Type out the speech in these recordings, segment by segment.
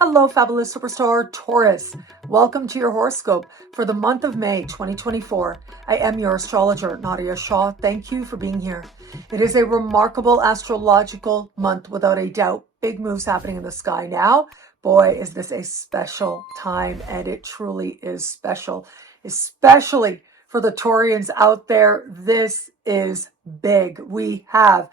Hello, fabulous superstar Taurus. Welcome to your horoscope for the month of May 2024. I am your astrologer, Nadiya Shah. Thank you for being here. It is a remarkable astrological month without a doubt. Big moves happening in the sky now. Boy, is this a special time, and it truly is special, especially for the Taurians out there. This is big. We have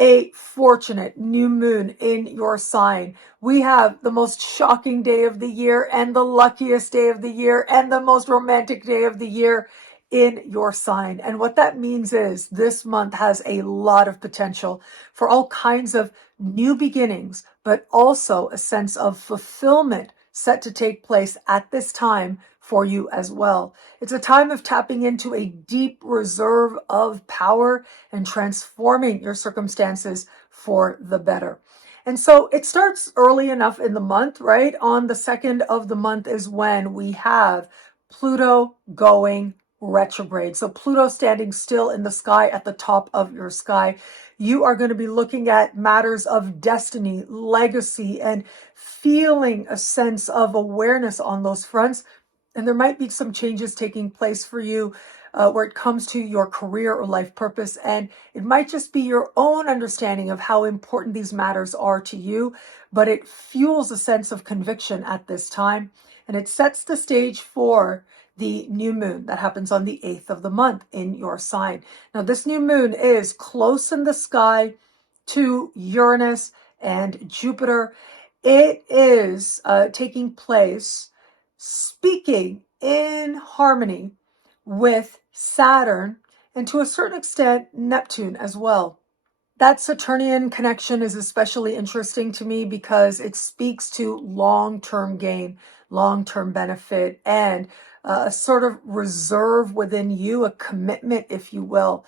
a fortunate new moon in your sign. We have the most shocking day of the year and the luckiest day of the year and the most romantic day of the year in your sign. And what that means is this month has a lot of potential for all kinds of new beginnings, but also a sense of fulfillment set to take place at this time for you as well. It's a time of tapping into a deep reserve of power and transforming your circumstances for the better. And so it starts early enough in the month, right? On the 2nd of the month is when we have Pluto going retrograde. So Pluto standing still in the sky at the top of your sky. You are going to be looking at matters of destiny, legacy, and feeling a sense of awareness on those fronts. And there might be some changes taking place for you where it comes to your career or life purpose. And it might just be your own understanding of how important these matters are to you, but it fuels a sense of conviction at this time. And it sets the stage for the new moon that happens on the 8th of the month in your sign. Now, this new moon is close in the sky to Uranus and Jupiter. It is taking place speaking in harmony with Saturn and to a certain extent Neptune as well. That Saturnian connection is especially interesting to me because it speaks to long-term gain, long-term benefit, and a sort of reserve within you, a commitment, if you will.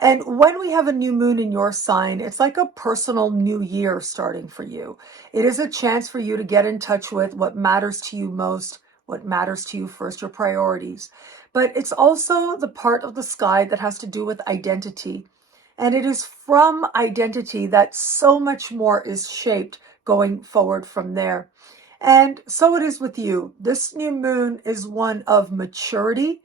And when we have a new moon in your sign, it's like a personal new year starting for you. It is a chance for you to get in touch with what matters to you most, what matters to you first, your priorities. But it's also the part of the sky that has to do with identity. And it is from identity that so much more is shaped going forward from there. And so it is with you. This new moon is one of maturity,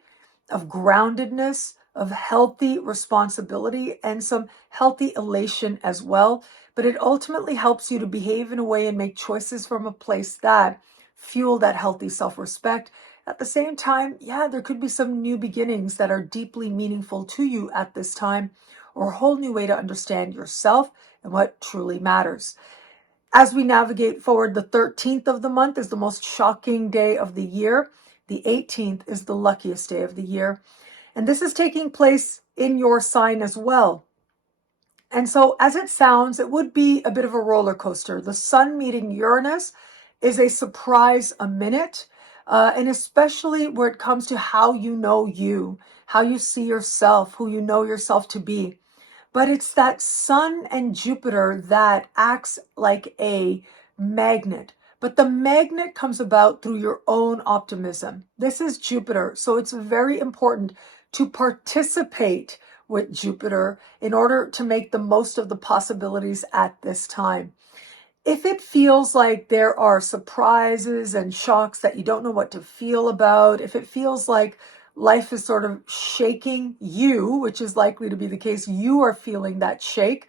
of groundedness, of healthy responsibility, and some healthy elation as well. But it ultimately helps you to behave in a way and make choices from a place that fuel that healthy self-respect. At the same time, there could be some new beginnings that are deeply meaningful to you at this time, or a whole new way to understand yourself and what truly matters. As we navigate forward, the 13th of the month is the most shocking day of the year. The 18th is the luckiest day of the year. And this is taking place in your sign as well. And so as it sounds, it would be a bit of a roller coaster. The sun meeting Uranus is a surprise a minute, and especially where it comes to how you, how you see yourself, who you know yourself to be. But it's that sun and Jupiter that acts like a magnet. But the magnet comes about through your own optimism. This is Jupiter, so it's very important to participate with Jupiter in order to make the most of the possibilities at this time. If it feels like there are surprises and shocks that you don't know what to feel about, if it feels like life is sort of shaking you, which is likely to be the case, you are feeling that shake,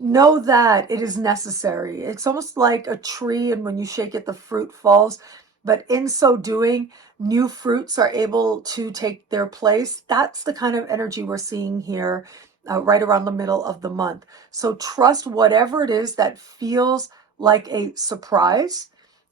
know that it is necessary. It's almost like a tree, and when you shake it, the fruit falls. But in so doing, new fruits are able to take their place. That's the kind of energy we're seeing here right around the middle of the month. So trust whatever it is that feels like a surprise.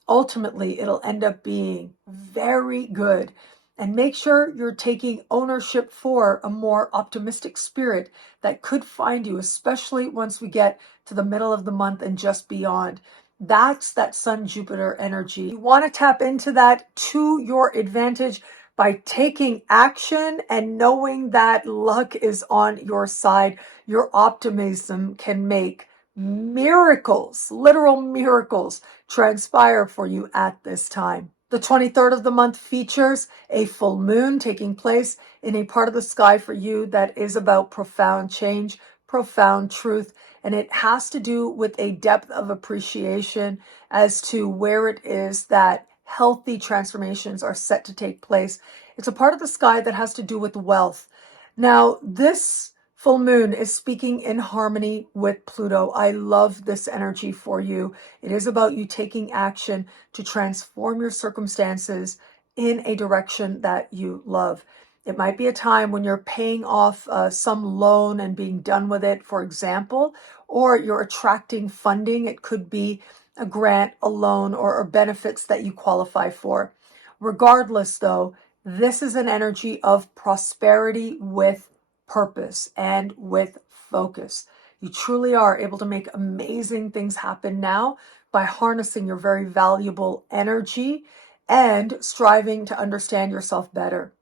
Ultimately, it'll end up being very good. And make sure you're taking ownership for a more optimistic spirit that could find you, especially once we get to the middle of the month and just beyond. That's that Sun-Jupiter energy. You want to tap into that to your advantage by taking action and knowing that luck is on your side. Your optimism can make miracles, literal miracles, transpire for you at this time. The 23rd of the month features a full moon taking place in a part of the sky for you that is about profound change, profound truth, And it has to do with a depth of appreciation as to where it is that healthy transformations are set to take place. It's a part of the sky that has to do with wealth. Now, this full moon is speaking in harmony with Pluto. I love this energy for you. It is about you taking action to transform your circumstances in a direction that you love. It might be a time when you're paying off some loan and being done with it, for example, or you're attracting funding. It could be a grant, a loan, or benefits that you qualify for. Regardless, though, this is an energy of prosperity with purpose and with focus. You truly are able to make amazing things happen now by harnessing your very valuable energy and striving to understand yourself better.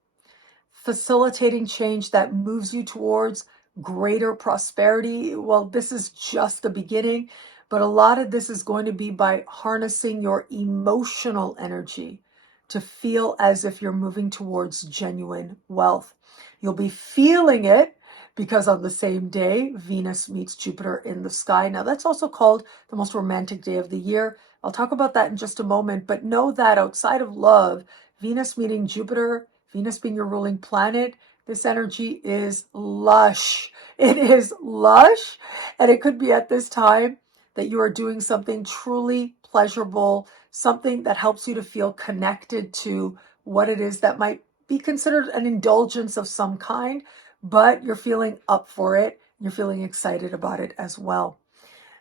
Facilitating change that moves you towards greater prosperity. Well, this is just the beginning, but a lot of this is going to be by harnessing your emotional energy to feel as if you're moving towards genuine wealth. You'll be feeling it because on the same day, Venus meets Jupiter in the sky. Now, that's also called the most romantic day of the year. I'll talk about that in just a moment, but know that outside of love, Venus meeting Jupiter, Venus being your ruling planet, this energy is lush. It is lush, and it could be at this time that you are doing something truly pleasurable, something that helps you to feel connected to what it is that might be considered an indulgence of some kind, but you're feeling up for it. You're feeling excited about it as well.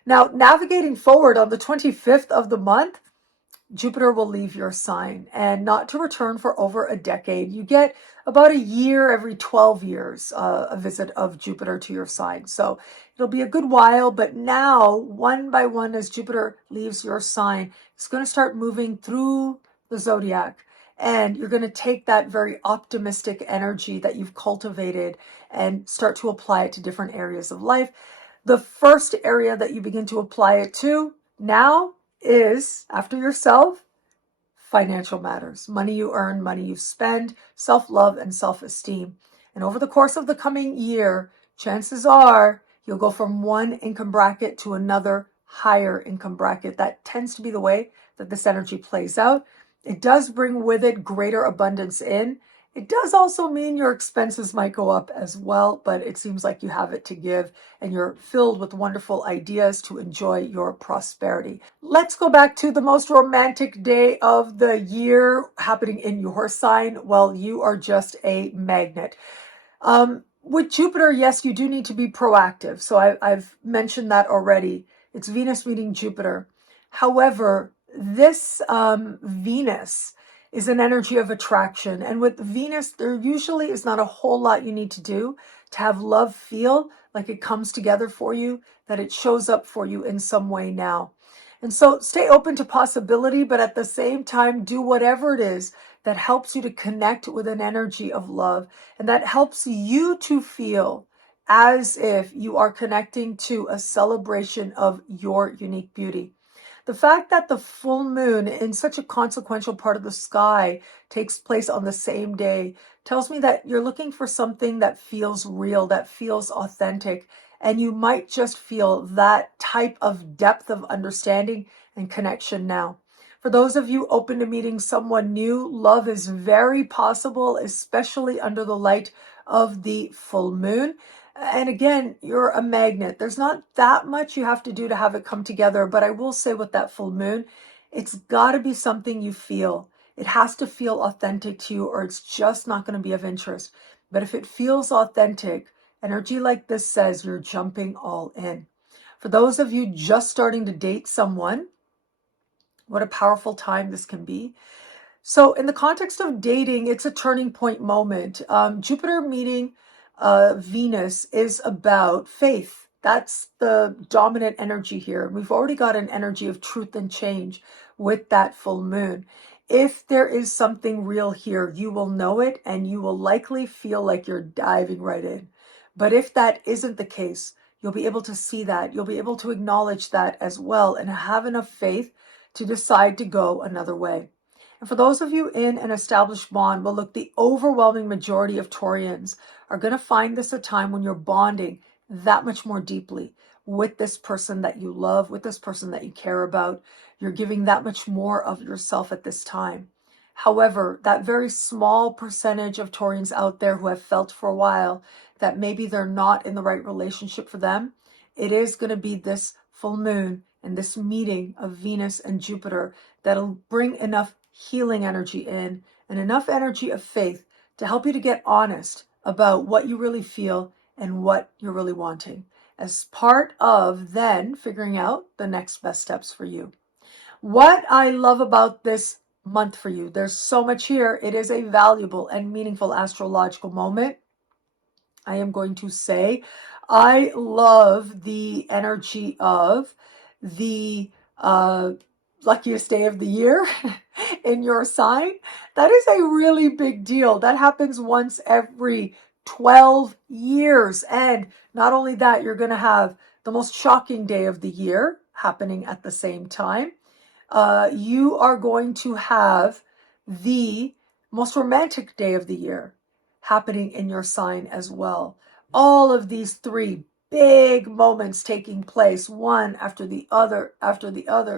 Now, navigating forward on the 25th of the month, Jupiter will leave your sign and not to return for over a decade. You get about a year every 12 years, a visit of Jupiter to your sign. So it'll be a good while, but now one by one, as Jupiter leaves your sign, it's going to start moving through the zodiac. And you're going to take that very optimistic energy that you've cultivated and start to apply it to different areas of life. The first area that you begin to apply it to now is, after yourself, financial matters. Money you earn, money you spend, self-love and self-esteem. And over the course of the coming year, chances are you'll go from one income bracket to another higher income bracket. That tends to be the way that this energy plays out. It does bring with it greater abundance in. It does also mean your expenses might go up as well, but it seems like you have it to give and you're filled with wonderful ideas to enjoy your prosperity. Let's go back to the most romantic day of the year happening in your sign. Well, you are just a magnet. With Jupiter, yes, you do need to be proactive. So I've mentioned that already. It's Venus meeting Jupiter. However, this Venus is an energy of attraction. And with Venus, there usually is not a whole lot you need to do to have love feel like it comes together for you, that it shows up for you in some way now. And so stay open to possibility, but at the same time, do whatever it is that helps you to connect with an energy of love and that helps you to feel as if you are connecting to a celebration of your unique beauty. The fact that the full moon in such a consequential part of the sky takes place on the same day tells me that you're looking for something that feels real, that feels authentic, and you might just feel that type of depth of understanding and connection now. For those of you open to meeting someone new, love is very possible, especially under the light of the full moon. And again, you're a magnet. There's not that much you have to do to have it come together. But I will say with that full moon, it's got to be something you feel. It has to feel authentic to you or it's just not going to be of interest. But if it feels authentic, energy like this says you're jumping all in. For those of you just starting to date someone, what a powerful time this can be. So in the context of dating, it's a turning point moment. Jupiter meeting Venus is about faith. That's the dominant energy here. We've already got an energy of truth and change with that full moon. If there is something real here, you will know it and you will likely feel like you're diving right in. But if that isn't the case, you'll be able to see that. You'll be able to acknowledge that as well and have enough faith to decide to go another way. And for those of you in an established bond, well, look, the overwhelming majority of Taurians are going to find this a time when you're bonding that much more deeply, with this person that you love, with this person that you care about. You're giving that much more of yourself at this time. However, that very small percentage of Taurians out there who have felt for a while that maybe they're not in the right relationship for them, it is going to be this full moon and this meeting of Venus and Jupiter that'll bring enough healing energy in and enough energy of faith to help you to get honest about what you really feel and what you're really wanting, as part of then figuring out the next best steps for you. What I love about this month for you, there's so much here. It is a valuable and meaningful astrological moment. I am going to say I love the energy of the luckiest day of the year in your sign. That is a really big deal. That happens once every 12 years. And not only that, you're going to have the most shocking day of the year happening at the same time. You are going to have the most romantic day of the year happening in your sign as well. All of these three big moments taking place, one after the other,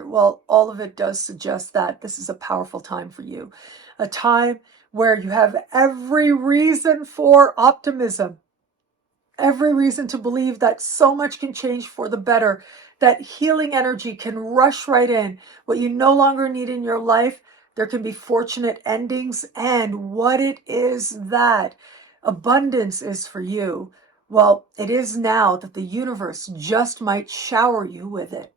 well, all of it does suggest that this is a powerful time for you. A time where you have every reason for optimism, every reason to believe that so much can change for the better, that healing energy can rush right in. What you no longer need in your life, there can be fortunate endings. And what it is that abundance is for you, well, it is now that the universe just might shower you with it.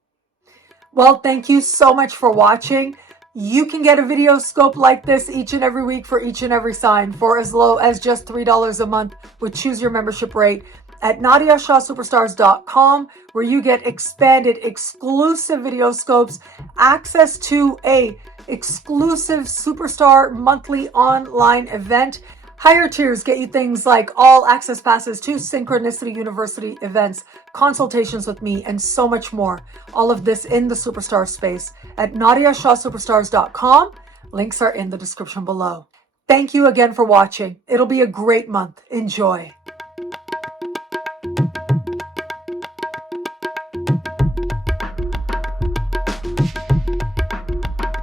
Well, thank you so much for watching. You can get a video scope like this each and every week for each and every sign for as low as just $3 a month with Choose Your Membership Rate at NadiyaShahSuperstars.com, where you get expanded exclusive video scopes, access to a exclusive Superstar monthly online event. Higher tiers get you things like all access passes to Synchronicity University events, consultations with me, and so much more. All of this in the Superstar space at NadiyaShahSuperstars.com. Links are in the description below. Thank you again for watching. It'll be a great month. Enjoy.